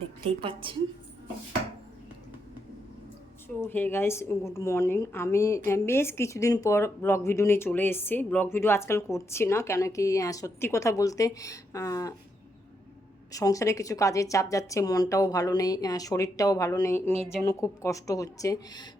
দেখতেই পাচ্ছেন। So hey guys, good morning. আমি বেশ কিছুদিন পর ব্লগ ভিডিও নিয়ে চলে এসেছি। ব্লগ ভিডিও আজকাল করছি না, কেন কি সত্যি কথা বলতে সংসারে কিছু কাজের চাপ যাচ্ছে, মনটাও ভালো নেই, শরীরটাও ভালো নেই, মেয়ের জন্য খুব কষ্ট হচ্ছে।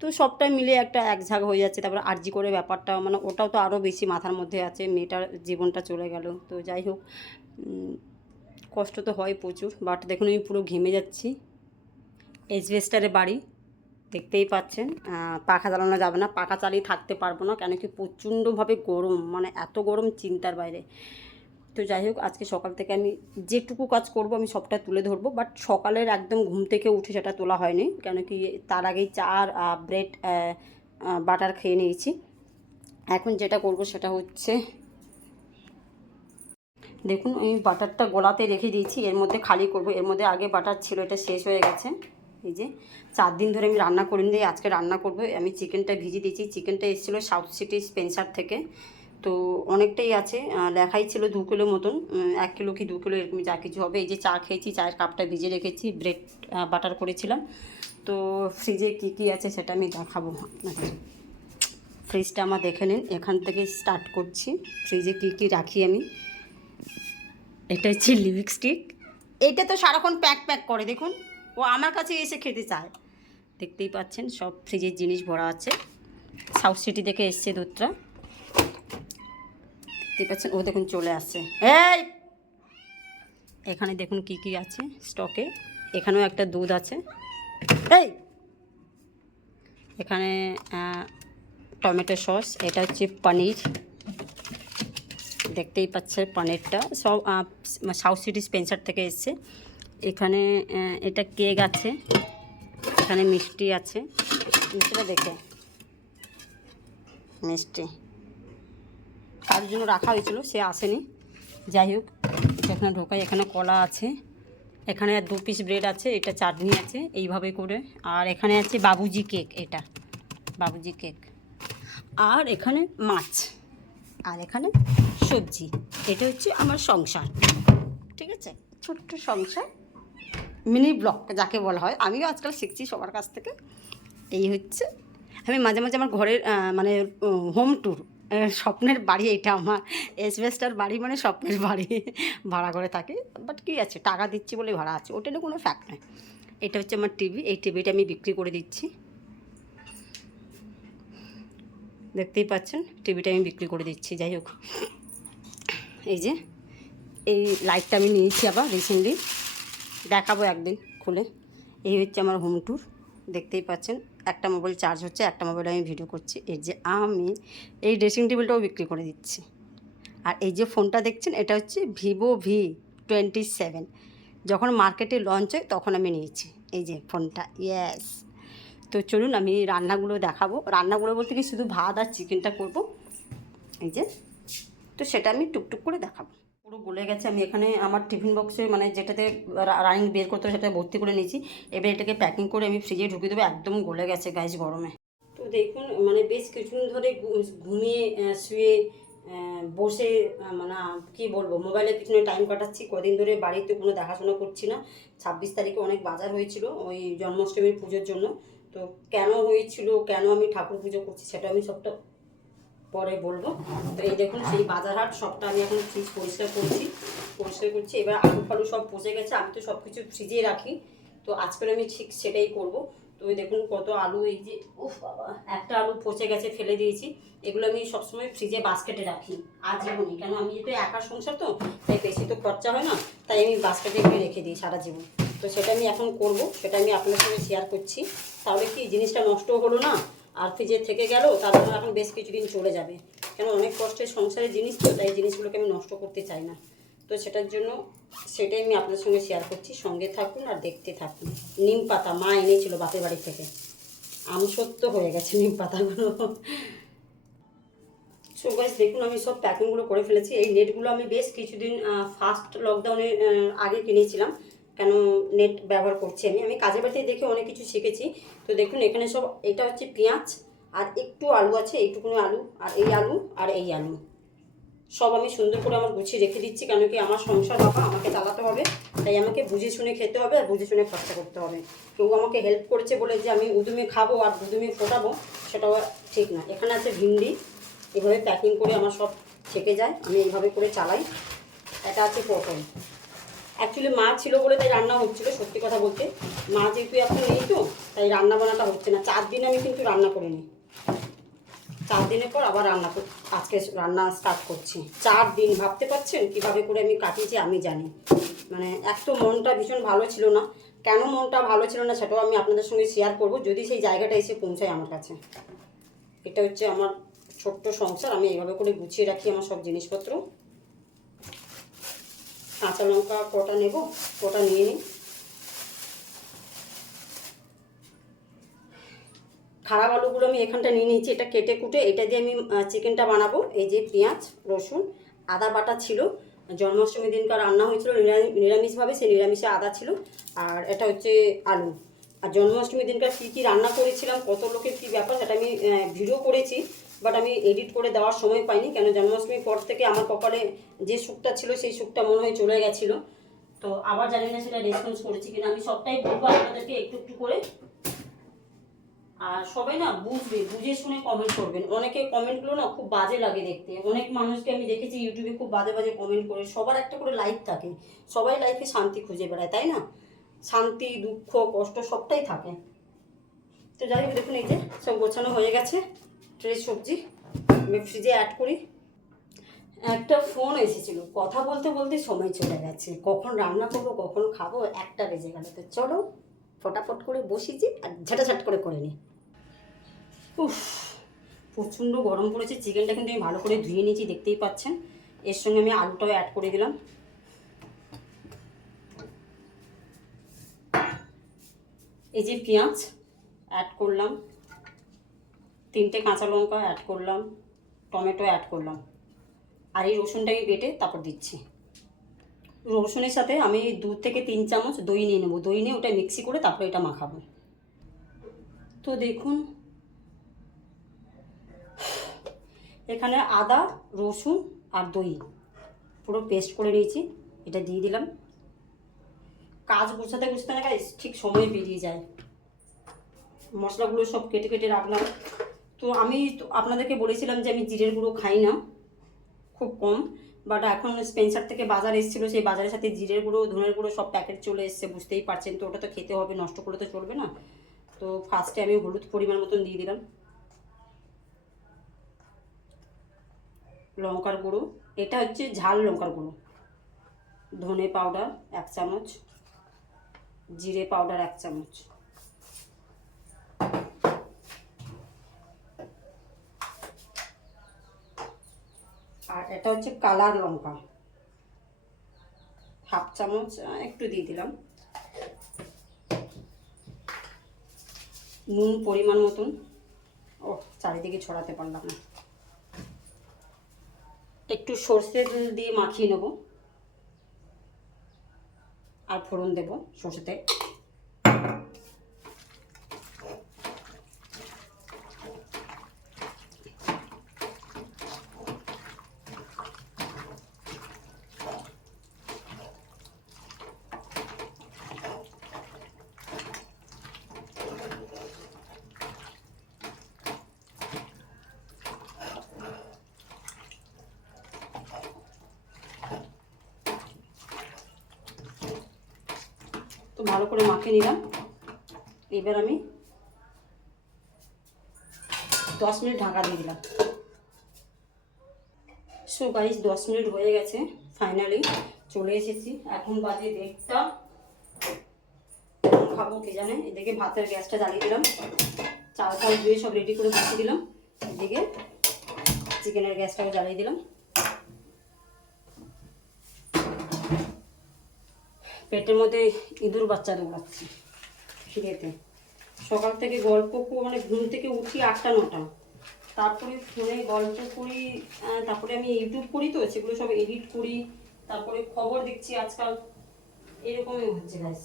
তো সবটাই মিলে একটা একঝাঁক হয়ে যাচ্ছে। তারপর আরজি করে ব্যাপারটা, মানে ওটাও তো আরও বেশি মাথার মধ্যে আছে, মেয়েটার জীবনটা চলে গেল। তো যাই হোক, কষ্ট তো হয় প্রচুর। বাট দেখুন আমি পুরো ঘেমে যাচ্ছি। এজবেস্টারে বাড়ি, দেখতেই পাচ্ছেন। পাখা চালানো যাবে না, পাখা চালিয়ে থাকতে পারবো না, কেন কি প্রচণ্ডভাবে গরম, মানে এত গরম চিন্তার বাইরে। তো যাই হোক, আজকে সকাল থেকে আমি যেটুকু কাজ করব আমি সবটা তুলে ধরবো। বাট সকালের একদম ঘুম থেকে উঠে সেটা তোলা হয়নি, কেন কি তার আগেই চা আর ব্রেড বাটার খেয়ে নিয়েছি। এখন যেটা করব সেটা হচ্ছে, দেখুন আমি বাটারটা গোলাতে রেখে দিয়েছি, এর মধ্যে খালি করব। এর মধ্যে আগে বাটার ছিল, এটা শেষ হয়ে গেছে। এই যে 4 দিন ধরে আমি রান্না করিনি, দিয়ে আজকে রান্না করব। আমি চিকেনটা ভিজিয়ে দিয়েছি। চিকেনটা এসেছিলো সাউথ সিটি স্পেন্সার থেকে। তো অনেকটাই আছে, লেখাই ছিল 2 কিলো মতন, 1 কিলো কি 2 কিলো এরকম যা কিছু হবে। এই যে চা খেয়েছি, চায়ের কাপটা ভিজে রেখেছি, ব্রেড বাটার করেছিলাম। তো ফ্রিজে কী কী আছে সেটা আমি দেখাবো আপনাকে। ফ্রিজটা আমার দেখে নিন, এখান থেকে স্টার্ট করছি। ফ্রিজে কী কী রাখি আমি। এটা হচ্ছে লিপস্টিক। এইটা তো সারাক্ষণ প্যাক প্যাক করে, দেখুন ও আমার কাছে এসে খেতে চায়। দেখতেই পাচ্ছেন সব ফ্রিজের জিনিস ভরা আছে। সাউথ সিটি থেকে এসছে দুধটা, দেখতেই পাচ্ছেন। ও দেখুন চলে আসছে। এই এখানে দেখুন কি কি আছে স্টকে। এখানেও একটা দুধ আছে। এই এখানে টমেটো সস, এটা হচ্ছে পনির, দেখতেই পাচ্ছে পনিরটা সব সাউথ সিটি স্পেন্সার থেকে এসছে। এখানে এটা কেক আছে, এখানে মিষ্টি আছে। মিষ্টিটা দেখে, মিষ্টি কার জন্য রাখা হয়েছিল, সে আসেনি। যাই হোক, এখানে ঢোকাই। এখানে কলা আছে, এখানে 2 পিস ব্রেড আছে, এটা চাটনি আছে এইভাবে করে। আর এখানে আছে বাবুজি কেক, এটা বাবুজি কেক। আর এখানে মাছ, আর এখানে সবজি। এটা হচ্ছে আমার সংসার, ঠিক আছে? ছোট্ট সংসার, মিনি ব্লগ যাকে বলা হয়। আমিও আজকাল শিখছি সবার কাছ থেকে। এই হচ্ছে, আমি মাঝে মাঝে আমার ঘরের মানে হোম ট্যুর, স্বপ্নের বাড়ি এটা আমার। এসবেস্টার বাড়ি মানে স্বপ্নের বাড়ি, ভাড়া করে থাকি। বাট কী আছে, টাকা দিচ্ছি বলে ভাড়া আছে, ওটা নিয়ে কোনো ফ্যাক্ট নয়। এটা হচ্ছে আমার টিভি, এই টিভিটা আমি বিক্রি করে দিচ্ছি। দেখতেই পাচ্ছেন টিভিটা আমি বিক্রি করে দিচ্ছি। যাই হোক, এই যে এই লাইটটা আমি নিয়েছি আবার রিসেন্টলি, দেখাবো একদিন খুলে। এই হচ্ছে আমার হোম ট্যুর, দেখতেই পাচ্ছেন। একটা মোবাইল চার্জ হচ্ছে, একটা মোবাইলে আমি ভিডিও করছি। এই যে আমি এই ড্রেসিং টেবিলটাও বিক্রি করে দিচ্ছি। আর এই যে ফোনটা দেখছেন, এটা হচ্ছে ভিভো V27। যখন মার্কেটে লঞ্চ হয় তখন আমি নিয়েছি এই যে ফোনটা। ইয়েস। তো চলুন আমি রান্নাগুলো দেখাবো। রান্নাগুলো বলতে কি, শুধু ভাত আর চিকেনটা করব। এই যে, তো সেটা আমি টুকটুক করে দেখাবো। পুরো গলে গেছে। আমি এখানে আমার টিফিন বক্সে, মানে যেটাতে রানিং বের করতে হবে সেটা ভর্তি করে নিয়েছি। এবার এটাকে প্যাকিং করে আমি ফ্রিজে ঢুকিয়ে দেবো। একদম গলে গেছে গাইস গরমে। তো দেখুন, মানে বেশ কিছুদিন ধরে ঘুমিয়ে শুয়ে বসে, মানে কী বলবো, মোবাইলের পিছনে টাইম কাটাচ্ছি। কদিন ধরে বাড়িতে কোনো দেখাশোনা করছি না। 26 তারিখে অনেক বাজার হয়েছিল ওই জন্মাষ্টমীর পুজোর জন্য। তো কেন হয়েছিল, কেন আমি ঠাকুর পুজো করছি, সেটা আমি সবটা পরে বলবো। তো এই দেখুন সেই বাজার হাট, সবটা আমি এখন ফ্রিজ পরিষ্কার করছি। এবার আলু ফালু সব পচে গেছে, আমি তো সব কিছু ফ্রিজে রাখি। তো আজকের আমি ঠিক সেটাই করব। তো এই দেখুন কত আলু, এই যে উফ বাবা, একটা আলু পচে গেছে, ফেলে দিয়েছি। এগুলো আমি সবসময় ফ্রিজে বাস্কেটে রাখি আজীবনই, কেন আমি যেহেতু একা সংসার, তো তাই বেশি তো খরচা হয় না, তাই আমি বাস্কেটে করে রেখে দিই সারা জীবন। তো সেটা আমি এখন করব, সেটা আমি আপনার সঙ্গে শেয়ার করছি। তাহলে কি জিনিসটা নষ্ট হলো না, আর ফ্রিজে থেকে গেল, তারপর এখন বেশ কিছুদিন চলে যাবে। কেন অনেক কষ্টের সংসারের জিনিস, তো তাই জিনিসগুলোকে আমি নষ্ট করতে চাই না। তো সেটার জন্য সেটাই আমি আপনার সঙ্গে শেয়ার করছি। সঙ্গে থাকুন আর দেখতে থাকুন। নিম পাতা মা এনেছিল বাপের বাড়ি থেকে, আমসত্ত্ব হয়ে গেছে নিম পাতাগুলো। সো গাইস দেখুন, আমি সব প্যাকিংগুলো করে ফেলেছি। এই নেটগুলো আমি বেশ কিছুদিন ফার্স্ট লকডাউনের আগে কিনেছিলাম, কেন নেট ব্যবহার করছি আমি কাজের বাড়িতে দেখে অনেক কিছু শিখেছি। তো দেখুন এখানে সব, এটা হচ্ছে পেঁয়াজ, আর একটু আলু আছে, এইটুকুনি আলু, আর এই আলু, আর এই আলু। সব আমি সুন্দর করে আমার গুছিয়ে রেখে দিচ্ছি, কেন কি আমার সংসার বাবা, আমাকে চালাতে হবে, তাই আমাকে বুঝে শুনে খেতে হবে আর বুঝে শুনে খরচা করতে হবে। কেউ আমাকে হেল্প করছে বলে যে আমি উদুমে খাবো আর উদুমে ফোটাবো, সেটাও ঠিক না। এখানে আছে ভিন্ডি, এভাবে প্যাকিং করে আমার সব থেকে যায়, আমি এইভাবে করে চালাই। এটা আছে পটল। অ্যাকচুয়ালি মা ছিল বলে তাই রান্না হচ্ছিলো, সত্যি কথা বলতে মা যেহেতু এখন নেই তো তাই রান্না বান্নাটা হচ্ছে না। 4 দিন আমি কিন্তু রান্না করিনি, 4 দিনের পর আবার আজকে রান্না স্টার্ট করছি। 4 দিন ভাবতে পারছেন কীভাবে করে আমি কাটিয়েছি আমি জানি। মানে এক তো মনটা ভীষণ ভালো ছিল না, কেন মনটা ভালো ছিল না সেটাও আমি আপনাদের সঙ্গে শেয়ার করব যদি সেই জায়গাটা এসে পৌঁছায় আমার কাছে। এটা হচ্ছে আমার ছোট্ট সংসার, আমি এইভাবে করে গুছিয়ে রাখি আমার সব জিনিসপত্র। কাঁচা লঙ্কা কটা নেব, কটা নিয়ে নিই। খারাপ আলুগুলো আমি এখানটা নিয়ে নিয়েছি, এটা কেটে কুটে এটা দিয়ে আমি চিকেনটা বানাবো। এই যে পেঁয়াজ রসুন আদা বাটা ছিল, জন্মাষ্টমীর দিনকার রান্না হয়েছিল নিরামিষভাবে, সেই নিরামিষে আদা ছিল। আর এটা হচ্ছে আলু। আর জন্মাষ্টমীর দিনকার কী কী রান্না করেছিলাম, কত লোকের কী ব্যাপার, সেটা আমি ভিডিও করেছি, বাট আমি এডিট করে দেওয়ার সময় পাইনি, কেন জন্মাষ্টমীর পর থেকে আমার কপালে যে সুখটা ছিল সেই সুখটা মনে হয় চলে গেছিলো। তো আবার জানি না সেটা রেসপন্স করেছি কিনা, আমি সবটাই বলবো আপনাদেরকে একটু একটু করে। আর সবাই না বুঝবে, বুঝে শুনে কমেন্ট করবেন। অনেকে কমেন্টগুলো না খুব বাজে লাগে দেখতে, অনেক মানুষকে আমি দেখেছি ইউটিউবে খুব বাজে বাজে কমেন্ট করে। সবার একটা করে লাইফ থাকে, সবাই লাইফে শান্তি খুঁজে বেড়ায়, তাই না? শান্তি দুঃখ কষ্ট সবটাই থাকে। তো যাই হোক, দেখুন এই যে সব গোছানো হয়ে গেছে। ফ্রেশ সবজি আমি ফ্রিজে অ্যাড করি। একটা ফোন এসেছিলো, কথা বলতে বলতে সময় চলে গেছে, কখন রান্না করবো কখন খাবো 1টা বেজে গেল। তো চলো ফটাফট করে বসিয়েছি আর ঝাঁটাঝাট করে নিই। উফ, প্রচণ্ড গরম পড়েছে। চিকেনটা কিন্তু আমি ভালো করে ধুয়ে নিয়েছি, দেখতেই পাচ্ছেন। এর সঙ্গে আমি আলুটাও অ্যাড করে দিলাম। এই যে পেঁয়াজ অ্যাড করলাম, 3টে কাঁচা লঙ্কা অ্যাড করলাম, টমেটো অ্যাড করলাম, আর এই রসুনটা আমি বেটে তারপর দিচ্ছি। রসুনের সাথে আমি 2 থেকে 3 চামচ দই নিয়ে নেবো, দই নিয়ে ওটা মিক্সি করে তারপরে এটা মাখাবো। তো দেখুন এখানে আদা রসুন আর দই পুরো পেস্ট করে নিয়েছি, এটা দিয়ে দিলাম। কাজ গুছাতে গুছাতে না গাইস ঠিক সময় বেরিয়ে যায়। মশলাগুলো সব কেটে কেটে রাখলাম। তো আমি আপনাদেরকে বলেছিলাম যে আমি জিরের গুঁড়ো খাই না, খুব কম, বাট এখন স্পেন্সার থেকে বাজার এসেছিলো, সেই বাজারের সাথে জিরের গুঁড়ো ধনের গুঁড়ো সব প্যাকেট চলে এসছে, বুঝতেই পারছেন। তো ওটা তো খেতে হবে, নষ্ট করলে তো চলবে না। তো ফার্স্টে আমি হলুদ পরিমাণ মতন দিয়ে দিলাম, লঙ্কার গুঁড়ো, এটা হচ্ছে ঝাল লঙ্কার গুঁড়ো, ধনে পাউডার 1 চামচ, জিরে পাউডার 1 চামচ, আর এটা হচ্ছে কালার লঙ্কা 1/2 চামচ, একটু দিয়ে দিলাম। নুন পরিমাণ মতন, ও চারিদিকে ছড়াতে পারলাম না। একটু সর্ষে তেল দিয়ে মাখিয়ে নেব আর ফোড়ন দেব সর্ষেতে। তো ভালো করে মাখিয়ে নিলাম। এবার আমি 10 মিনিট ঢাকা দিয়ে দিলাম। সো গাইস 10 মিনিট হয়ে গেছে, ফাইনালি চলে এসেছি। এখন বাজে 1টা। খাবো কে জানে। এদিকে ভাতের গ্যাসটা জ্বালিয়ে দিলাম, চাল ফাল ধুয়ে সব রেডি করে বসিয়ে দিলাম। এদিকে চিকেনের গ্যাসটাও জ্বালিয়ে দিলাম। পেটের মধ্যে ইঁদুর বাচ্চা দৌড়াচ্ছে খিদেতে। সকাল থেকে গল্প মানে ঘুম থেকে উঠি 8টা 9টা, তারপরে ফোনে গল্প করি, তারপরে আমি ইউটিউব করি, তো সেগুলো সব এডিট করি, তারপরে খবর দেখছি আজকাল, এরকমই হচ্ছে গাইস।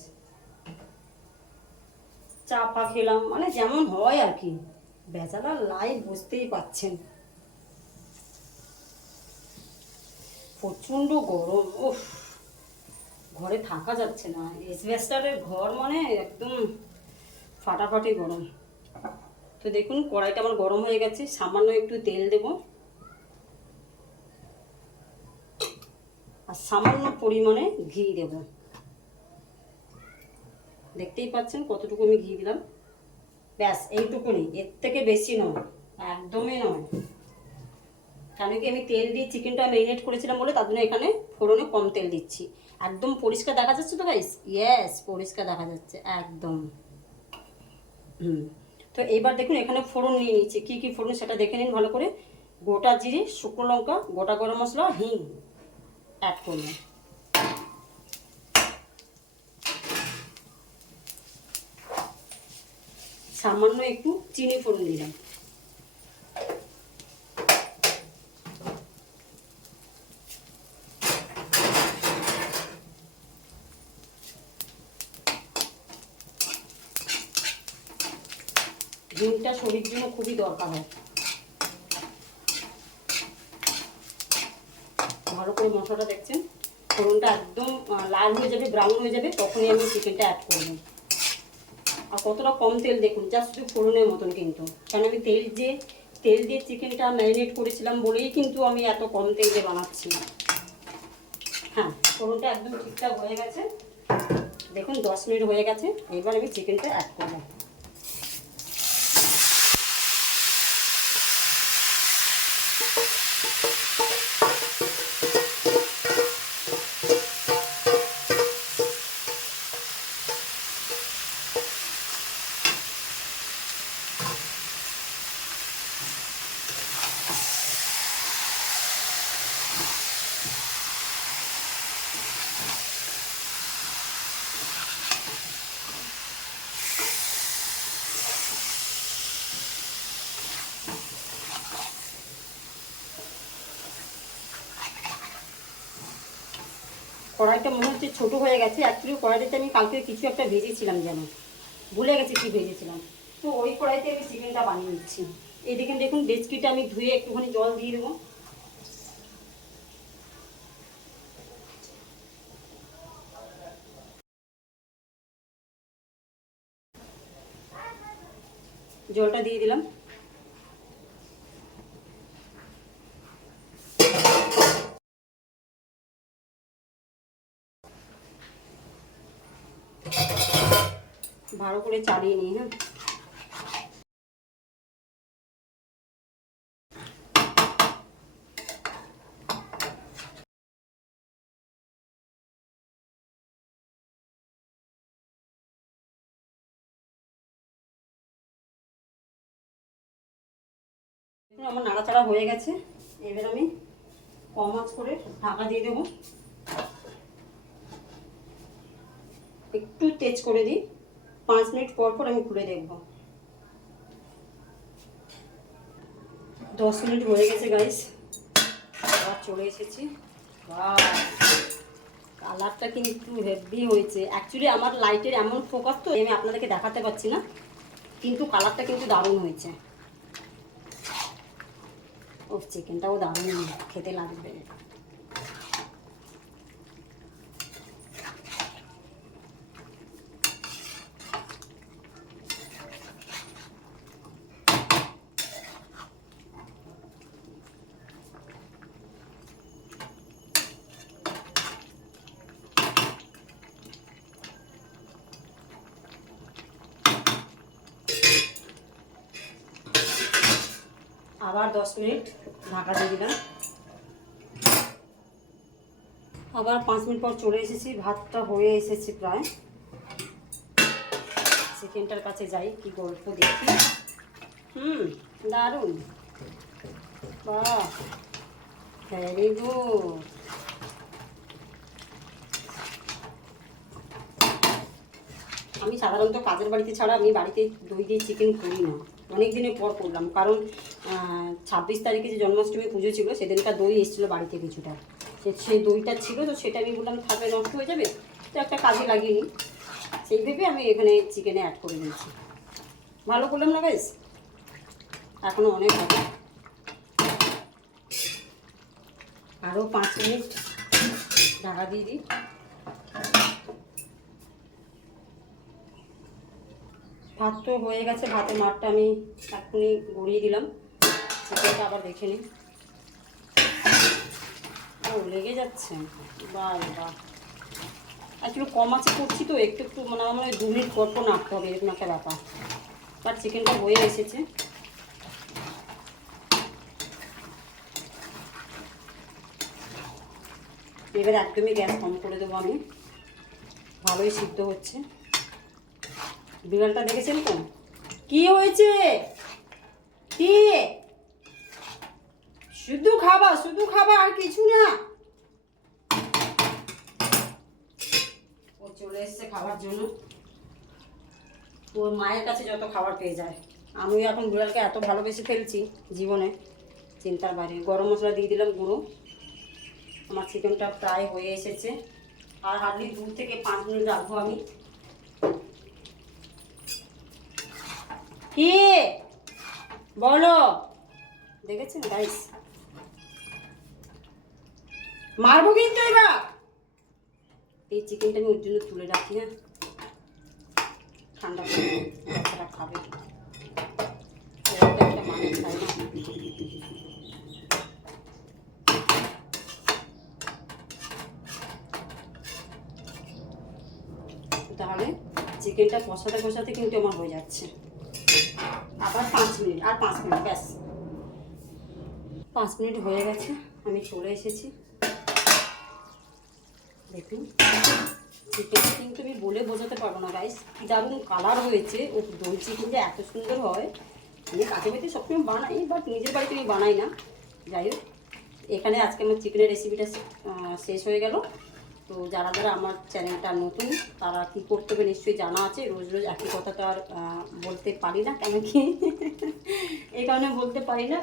চা ফা খেলাম, মানে যেমন হয় আর কি, বেচারা লাইফ বুঝতেই পাচ্ছেন। প্রচণ্ড গরম, উফ ঘরে থাকা যাচ্ছে না। এসবেস্টারের ঘর মানে একদম ফাটাফাটি গরম। তো দেখুন কড়াইটা আমার গরম হয়ে গেছে, সামান্য একটু তেল দেব আর সামান্য পরিমাণে ঘি দেব। দেখতেই পাচ্ছেন কতটুকু আমি ঘি দিলাম, ব্যাস এইটুকুনি, এর থেকে বেশি নয়, একদমই নয়। কেন কি আমি তেল দিয়ে চিকেনটা ম্যারিনেট করেছিলাম বলে তার জন্য এখানে ফোড়নে কম তেল দিচ্ছি। একদম পরিষ্কার দেখা যাচ্ছে তো গাইস? ইয়েস, পরিষ্কার দেখা যাচ্ছে একদম। তো এইবার দেখুন এখানে ফোড়ন নিয়ে নিচ্ছি, কী কী ফোড়ন সেটা দেখে নিন ভালো করে। গোটা জিরে, শুকনো লঙ্কা, গোটা গরম মশলা, হিং অ্যাড করলাম। সামান্য একটু চিনি ফোড়ন দিলাম। হিংটা শরীরের জন্য খুবই দরকার হয়। ভালো করে মশলাটা দেখছেন, ফোড়নটা একদম লাল হয়ে যাবে, ব্রাউন হয়ে যাবে, তখনই আমি চিকেনটা অ্যাড করব। আর কতটা কম তেল দেখুন, জাস্ট শুধু ফোড়নের মতন কিন্তু, কারণ আমি তেল দিয়ে চিকেনটা ম্যারিনেট করেছিলাম বলেই কিন্তু আমি এত কম তেল দিয়ে বানাচ্ছি। হ্যাঁ, ফোড়নটা একদম ঠিকঠাক হয়ে গেছে, দেখুন 10 মিনিট হয়ে গেছে। এবার আমি চিকেনটা অ্যাড করব। কড়াইটা মনে হচ্ছে ছোটো হয়ে গেছে, অ্যাকচুয়ালি কড়াইটাতে আমি কালকে কিছু একটা ভেজেছিলাম, যেন ভুলে গেছি কি ভেজেছিলাম। তো ওই কড়াইতে আমি চিকেনটা বানিয়ে নিচ্ছি। এইদিকে দেখুন ডেচকিটা আমি ধুয়ে একটুখানি জল দিয়ে দেবো। জলটা দিয়ে দিলাম। ভালো করে চালিয়ে নিই। হ্যাঁ, আমার নাড়াচাড়া হয়ে গেছে। এবার আমি কম আঁচ করে ঢাকা দিয়ে দেবো, একটু তেজ করে দিই। 5 মিনিট পর পর আমি খুলে দেখব। 10 মিনিট হয়ে গেছে গাইস, আবার চলে এসেছি। কালারটা কিন্তু হেভি হয়েছে। অ্যাকচুয়ালি আমার লাইটের এমন ফোকাস তো আমি আপনাদেরকে দেখাতে পারছি না, কিন্তু কালারটা কিন্তু দারুণ হয়েছে। ও চিকেনটাও দারুণ খেতে লাগবে। আবার 10 মিনিট ঢাকা দিয়ে দিলাম। আবার 5 মিনিট পর চলে এসেছি, ভাতটা হয়ে এসেছে প্রায়। চিকেনটার কাছে যাই, কি গল্প দেখি। দারুণ, বাহ, ভেরি গুড। আমি সাধারণত কাজের বাড়িতে ছাড়া আমি বাড়িতে দই দিয়ে চিকেন করি না। অনেক দিনের পর করলাম, কারণ 26 তারিখে যে জন্মাষ্টমী পুজো ছিল সেদিনটা দই এসেছিলো বাড়িতে কিছুটা, সেই দইটা ছিল, তো সেটা আমি বললাম থাকলে নষ্ট হয়ে যাবে, তো একটা কাজে লাগিয়ে নিই, সেই ভেবে আমি এখানে চিকেনে অ্যাড করে দিয়েছি। ভালো করলাম না বেশ, এখনও অনেক হবে। আরও 5 মিনিট ঢাকা দিয়ে দিই। ভাত তো হয়ে গেছে, ভাতের মাঠটা আমি এক্ষুনি গড়িয়ে দিলাম। চিকেনটা আবার দেখে নিই। ও লেগে যাচ্ছে, বাহ বাহ। আসলে কম আছে করছি তো, একটু একটু মানে আমার 2 মিনিট পর পর নাড়তে হবে, এরকম একটা ব্যাপার। বাট চিকেনটা হয়ে এসেছে। এবার একদমই গ্যাস কম করে দেবো আমি। ভালোই সিদ্ধ হচ্ছে। বিড়ালটা দেখেছেন তো? কি হয়েছে? কি? শুধু খাবা, শুধু খাবা, আর কিছু না? ও চলে এসছে খাবার জন্য। ওর মায়ের কাছে যত খাবার পেয়ে যায়। আমি এখন বিড়ালকে এত ভালোবেসে ফেলছি জীবনে, চিন্তার বাইরে। গরম মশলা দিয়ে দিলাম গুঁড়ো। আমার চিকেনটা প্রায় হয়ে এসেছে, আর হার্ডলি 2 থেকে 5 মিনিট রাখবো আমি। কি বলো? দেখেছেন গাইস? মারবো কিন্তু এবার। এই চিকেনটা আমি ওর জন্য তুলে রাখি। হ্যাঁ, ঠান্ডা করে বাচ্চারা খাবে। একটা মানুষ খায় না। তাহলে চিকেনটা কষাতে কষাতে কিন্তু আমার হয়ে যাচ্ছে। আবার 5 মিনিট, আর 5 মিনিট ব্যাস। 5 মিনিট হয়ে গেছে, আমি চলে এসেছি। দেখুন চিকেনটা কিন্তু আমি বলে বোঝাতে পারবো না গাইস, কি দারুণ কালার হয়েছে। ও দই চিকেন যে এত সুন্দর হয়, আমি কাছে বাড়িতে সবসময় বানাই, বাট নিজের বাড়িতে আমি বানাই না। যাই হোক, এখানে আজকে আমার চিকেনের রেসিপিটা শেষ হয়ে গেল। তো যারা যারা আমার চ্যানেলটা নতুন, তারা কী করতে হবে নিশ্চয়ই জানা আছে। রোজ রোজ একই কথা তো আর বলতে পারি না, কেন কি এই কারণে বলতে পারি না।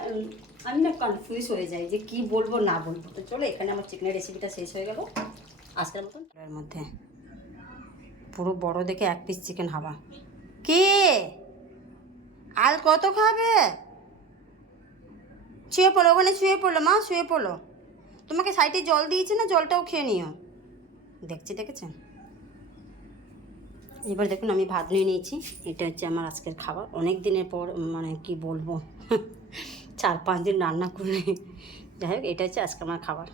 আমি না কনফিউজ হয়ে যাই যে কি বলবো না বলবো। তো চলো, এখানে আমার চিকেনের রেসিপিটা শেষ হয়ে গেল আজকের মতন। এর মধ্যে পুরো বড় দেখে 1 পিস চিকেন হাবা। কি আর কত খাবে? শুয়ে পড়ো, ওখানে শুয়ে পড়লো মা, শুয়ে পড়লো। তোমাকে সাইডে জল দিয়েছে না, জলটাও খেয়ে নিও। দেখেছেন? এবার দেখুন আমি ভাত নিয়ে নিয়েছি। এটা হচ্ছে আমার আজকের খাবার। অনেক দিনের পর, মানে কি বলবো 4-5 দিন রান্না করে। যাই হোক, এটা হচ্ছে আজকে আমার খাবার।